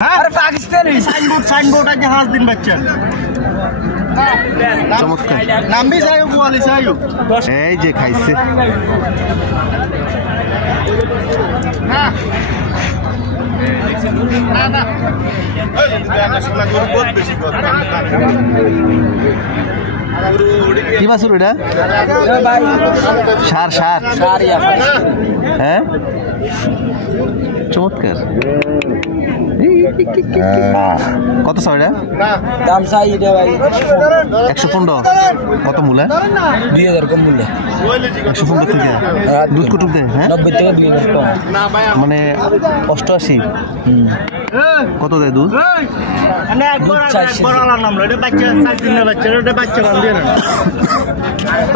अरे पाकिस्तानी साइनबोर्ड আছে হাঁস দিন বাচ্চা চমৎকার নাম भी चाहिए वाले चाहिए এই যে খাইছে হ্যাঁ না না এই আসলে গরু বহুত বেশি কথা কি মাছুর এটা ভাই সার সার সার ইয়া হ্যাঁ চমৎকার কত ছয়টা দাম চাই রে ভাই 115 কত মূল্য 2000 কম মূল্য 115 থেকে দুধ কটুক দেয় হ্যাঁ 90 থেকে 2000 কম মানে 88 কত দেয় দুধ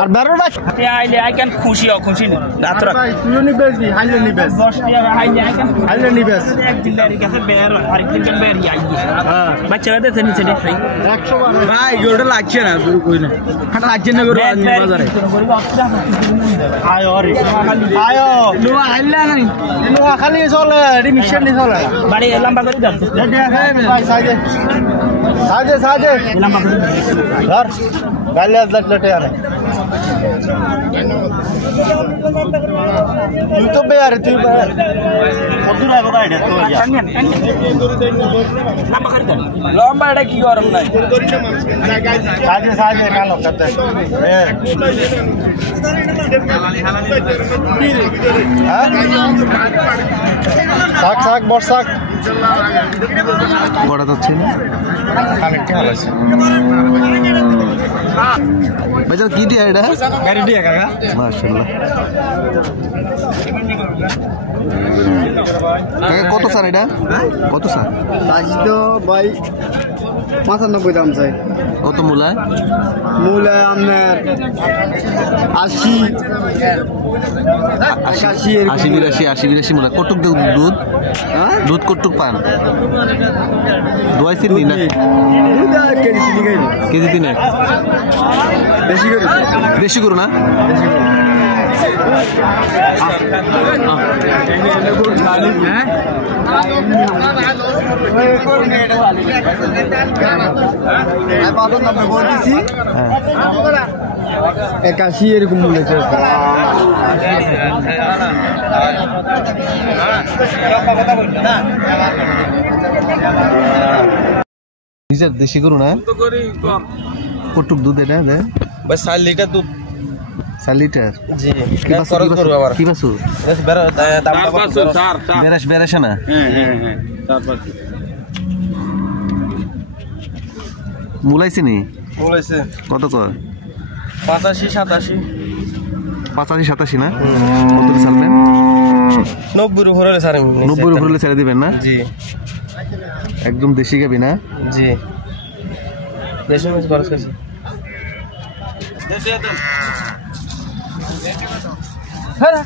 আর বেরো না আইলে আই ক্যান খুশি না রাত রাত তুই নি বেশি হাইলে নি বেশ 10 টাকা হাইলে আই ক্যান হাইলে নি বেশ এক দিনের কাছে বের আর একদিন কেন বের আই হ্যাঁ বাচ্চারা দেন নিচে দেখ 100 ভাই ওটা লাগছে না কই না হাটা লাগছে না গরু আজ বাজারে আয় রে আয় নোয়া হাইলা নাই নোয়া খালি চলে এডি মিশন নি চলে বাড়ি লম্বা করে দাও ভাই সাজে সাজে সাজে লম্বা করে ধর গালে আজ লটে আরে YouTube पे यार तू অদুরা করা এটা তো লম্বা এটা কি গরম নাই সাজে সাজে কালো করতে হ্যাঁ শাক শাক বর্ষাক গড়া যাচ্ছে না কানেক্টিং ভালো আছে ভাইজান কি দিয়া এটা গাড়ি দিয়া কাকা মাশাআল্লাহ কাকা কত স্যার এটা কত স্যার আজ তো ভাই 95 দাম চাই কত মূল্য মূল্য আপনার 80 82 মূল্য কটুক দুধ হ্যাঁ দুধ কটুক পান দোয়াইছিন নি না দুধ কেজি তিনি খাই কেজি তিনে দেশি গরু না একাশি এরকম মূল্য নিজের দেশি গরু না কটুক দুধ এটা দে बस 4 লিটার দুধ 4 লিটার জি কি বাসু বেরাস না হ্যাঁ মুলাইছে নি বলেছে কত কর 85 87 না কত সালবেন 90 উপরে স্যার 90 উপরে ছেড়ে দিবেন না জি একদম দেশি গাবি না জি দেশি মাছ খরচ আছে 87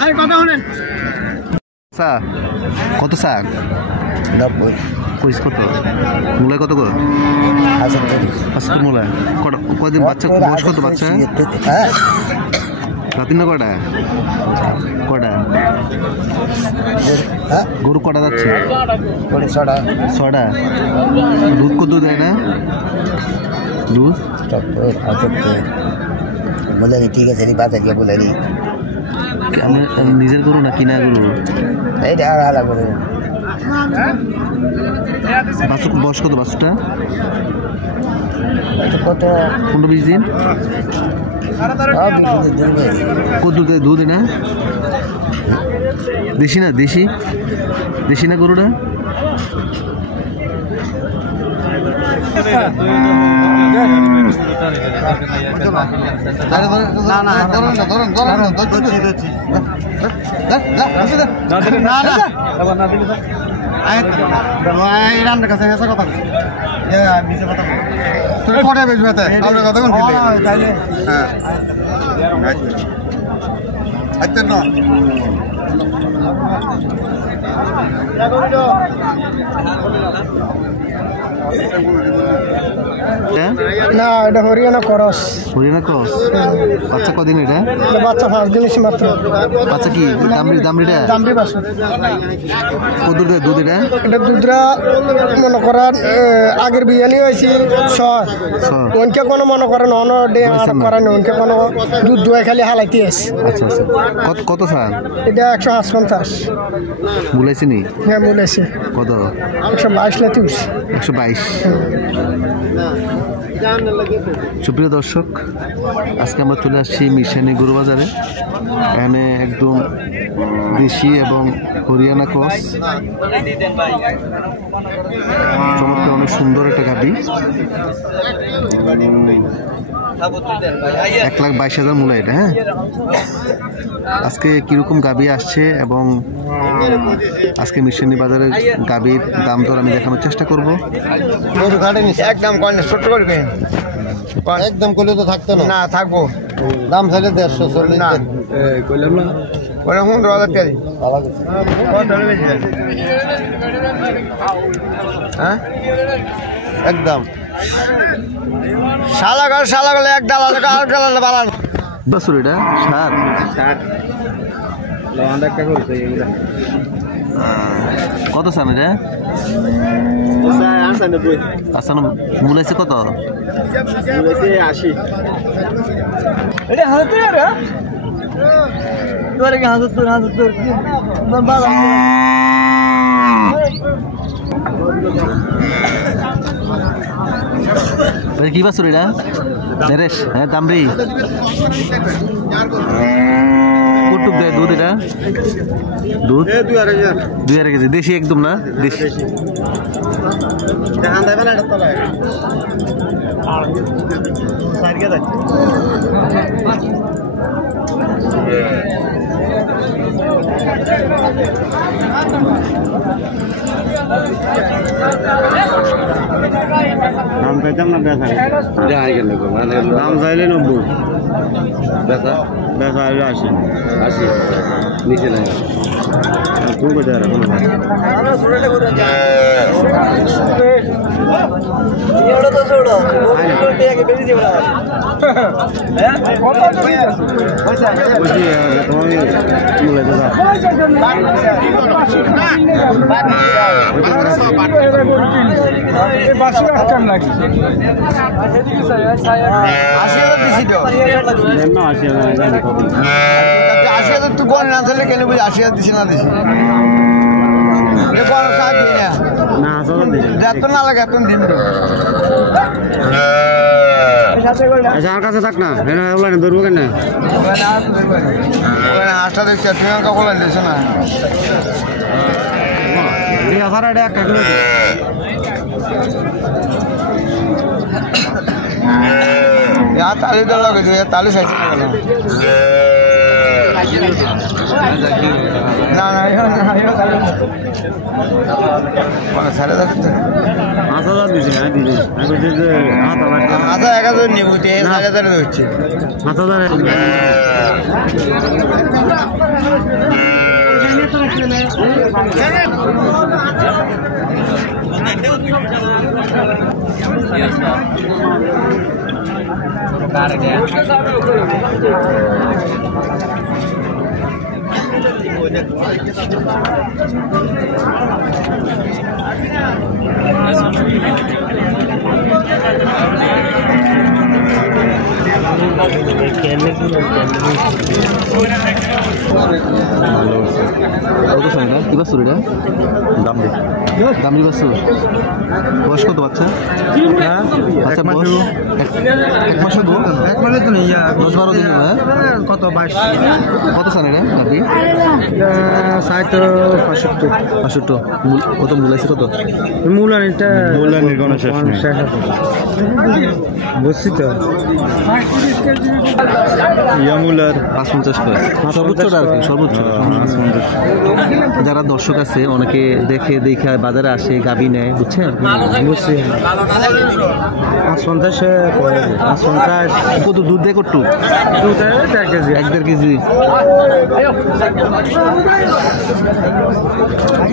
আরে কথা শুনেন কত শাক 90 কইস কত মূলা কত গো আজকে মূলা কয়দিন বাচ্চা বয়স কত বাচ্চা হ্যাঁ রাতিন না কয়টা গরু কটা যাচ্ছে ছটা দুধ কত দেয় না দুধ বলে ঠিক আছে বাজার গিয়ে বলে নি আমি নিজের গরু না কিনা গরু এইটা আলাদা করে বাছুর বয়স কত বাছুরটা কত 15-20 দিন কত দুধ না দেশি না গরুটা না না এটা হরিয়ানা করস হরিয়ানা ক্রস বাচ্চা কদিন এটা বাচ্চা 5 দিন মাত্র বাচ্চা কি দামড়িটা দামড়ি বাসু কত দুধ এটা দুধরা মনে করেন আগের বিয়ানি হয়েছি ওনকে কোনো মনে করেন আটক করেন ওনকে কোনো দুধ দুয়াই খালি হালাইতে আছে আচ্ছা আচ্ছা কত সাল এটা 150 মুলাইছে নি হ্যাঁ মুলাইছে কত 122 লাতি 122 সুপ্রিয় দর্শক আজকে আমরা চলে আসছি মিশানি গরু বাজারে এখানে একদম দেশি এবং হরিয়ানা ক্রস চমৎকার অনেক সুন্দর একটা গাভী 1,22,000 মূল্য এটা হ্যাঁ আজকে কিরকম গাভী আসছে এবং আজকে মিশানি বাজারের গাভীর দাম দর আমি দেখানোর চেষ্টা করবো একদম ছোট করবে একদম করলে তো থাকতো না থাকবো দাম চাইলে 150 না কইলাম না ওরা 15,000 টাকা হ্যাঁ একদম শালা গেলে এক ডাল আর ডাল বাড়ান বাসুর এটা 60 লন্ডা কা করছে এগুলা কত সামনে রে 95 আসানো মুলাইছে কত মুলাইছে 80 এটা হাতে রে তোরে কি হাতে তোর বাবা কি বাসুর এটা নরেশ হ্যাঁ দামরি কত দেয় দুধ এটা দুধ 2000 কেজি দেশি একদম না দেশি দেখান দেবে না এটা তলায় সাইডে দেখ দাম পেতাম না বেচা যাই গেল মানে দাম চাইলে 90 বেচা হলো 80 নিচে নাই খুব বেটা রাখো না এড়ো তো ছোড়ো টোটিয়া কে বেশি দিবলা হ্যাঁ কত পয়সা বুঝি তুমি মুলে দাও এই বাসু আটকান লাগি 80,000 দিছি তো না 80,000 জানি কত 80,000 তুই বল না তাহলে কেন বুঝি 80,000 দিছি না দিছি এ কোন কাজ দিই না না আসলে দিছি যত না লাগে এত দিন তো যার কাছে থাক না এনে ওলা না ধরবো কেন ওখানে হাসটা দেখছি তুই আমাকে বলে দিছ না এই আধার এটা একটা করে या ताली तो लगे जो ताली साइज ना ना यो ताली মানে সাড়ে 5000 দিছি না দিছি আমি যে হাতা একা তো নিবুতে 4000 হচ্ছে কি বাসুর এটা দামড়ি বাসুর বয়স কত বাচ্চা আচ্ছা বয়স এক মাস হবো এক মানে তো নেই 10-12 দিন কত 22 কত সাল এটা আপনি 65 কত মূল আছে কত মূলানিটা মূলানির কোন শেষ বুঝছি তো ইয়ামুলার 55 করে সর্বোচ্চটা আর কি সর্বোচ্চ। যারা দর্শক আছে অনেকে দেখে দেখে বাজারে আসে গাবি নেয়, বুঝছেন? কত দুধ দেয়? কটু 1.5 কেজি।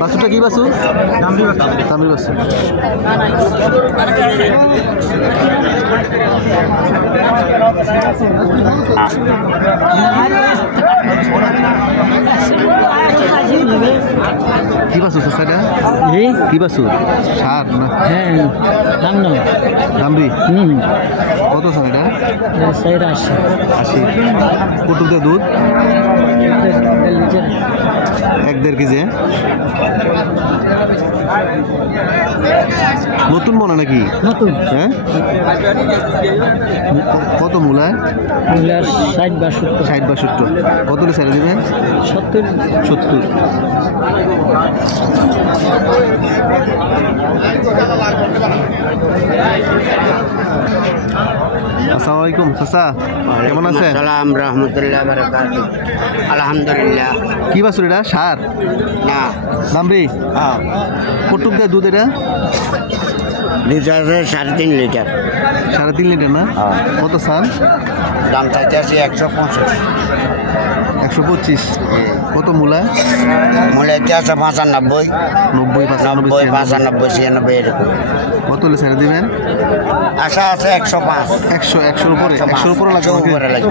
বাছুরটা কি বাছুর? দামি বাছুর। কি বাছুর চাচা? কি বাছুর? সার না? হ্যাঁ দামরি। কত স্যার এটা? 80। কটুক দেয় দুধ? 1.5 কেজি। নতুন মনে নাকি? নতুন। হ্যাঁ, কত মূলায়? 60-62। কত ছেড়ে দেবেন? 70। আসসালামু আলাইকুম চাচা, কেমন আছেন? সালাম রহমতুল্লাহ বারাকাতুহু। আলহামদুলিল্লাহ। কি বাছুর এটা? সার না দামরি। কটুক দেয় দুধ এটা? Litre 3.5 litre. 3.5 লিটার না? কত সার? দাম চাইতে আছে 125। 125। কত মূলায়? মূল্য আছে 95, 90, 95, 95, 96 এরকম। কত হলে ছেড়ে দিবেন? আশা আছে 105। 100 উপরে? 100 উপরে লাগবে।